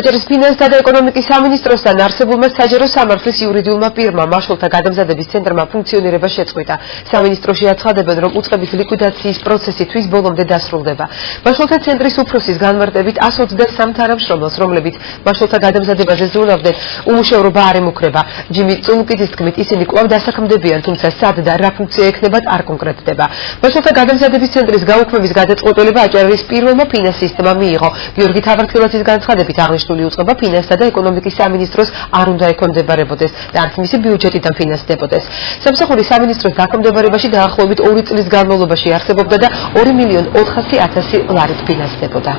აჭარის ფინანსთა და ეკონომიკის სამინისტროსთან არსებულმა საჯარო სამართლის იურიდიულმა პირმა მაშულთა გადამზადების ცენტრმა ფუნქციონირება შეწყვიტა. სამინისტროში აცხადებენ, რომ უწყების ლიკვიდაციის პროცესი თვის ბოლომდე დასრულდება. მაშულთა ცენტრის უფროსის განმარტებით 123 თანამშრომელს, რომლებიც მაშულთა გადამზადებაზე ზრუნავდნენ, უმუშევრობა არ ემუქრება. ჯიმი წულუკიძის თქმით, ისინი კვლავ დასაქმდებიან, თუმცა სად და რა ფუნქცია ექნებათ არ კონკრეტდება. მაშულთა გადამზადების ცენტრის გაუქმების გადაწყვეტილება აჭარის პირველმა ფინანსისტმა მიიღო. გიორგი თავართილაძის განცხადებით აღნიშნული უწყება ფინანსთა და ეკონომიკის სამინისტროს არ უნდა ექვემდებარებოდეს და არც მისი ბიუჯეტიდან ფინანსდებოდეს. სამსახური სამინისტროს დაქვემდებარებაში დაახლოებით 2 წლის განმავლობაში არსებობდა და 2.400.000 ლარით ფინანსდებოდა.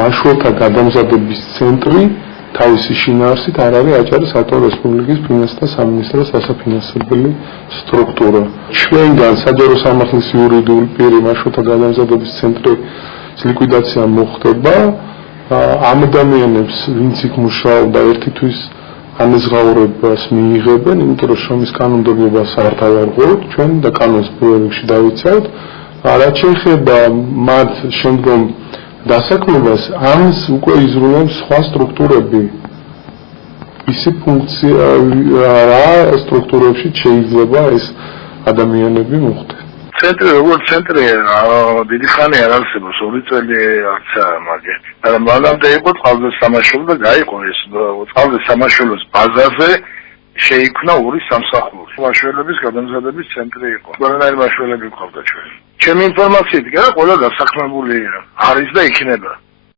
მაშულთა გადამზადების ცენტრი თავისი შინაარსით არ არის აჭარის ავტონომიური რესპუბლიკის ფინანსთა სამინისტროს დასაფინანსებელი სტრუქტურა. ჩვენგან საჯარო სამართლის იურიდიული პირი მაშულთა გადამზადების ცენტრის ლიკვიდაცია მოხდება. ამ ადამიანებს, ვინც იქ მუშაობდა, ერთი თვის ანაზღაურებას მიიღებენ, იმიტომ რომ შრომის კანონმდებლობას არ დავარღვევთ, ჩვენ და კანონს პირველ რიგში დავიცავთ. რაც შეეხება მათ შემდგომ დასაქმებას, ამს უკვე იზრუნებს სხვა სტრუქტურები. ისი ფუნქცია რა სტრუქტურებში შეიძლება ეს ადამიანები მოხდეს. ცენტრი როგორც ცენტრი დიდი ხანი არ არსებობს, 2 წელი არცა მაგე. მაგრამ მანამდე იყო წყალზე სამაშველო და გაიყო ეს წყალზე სამაშველოს ბაზაზე შეიქმნა 2 სამსახური. მაშველების გადამზადების ცენტრი იყო. ყველანაირი მაშველები ყავდა ჩვენ. ჩემი ინფორმაციით კი არა, ყველა დასაქმებული არის და იქნება.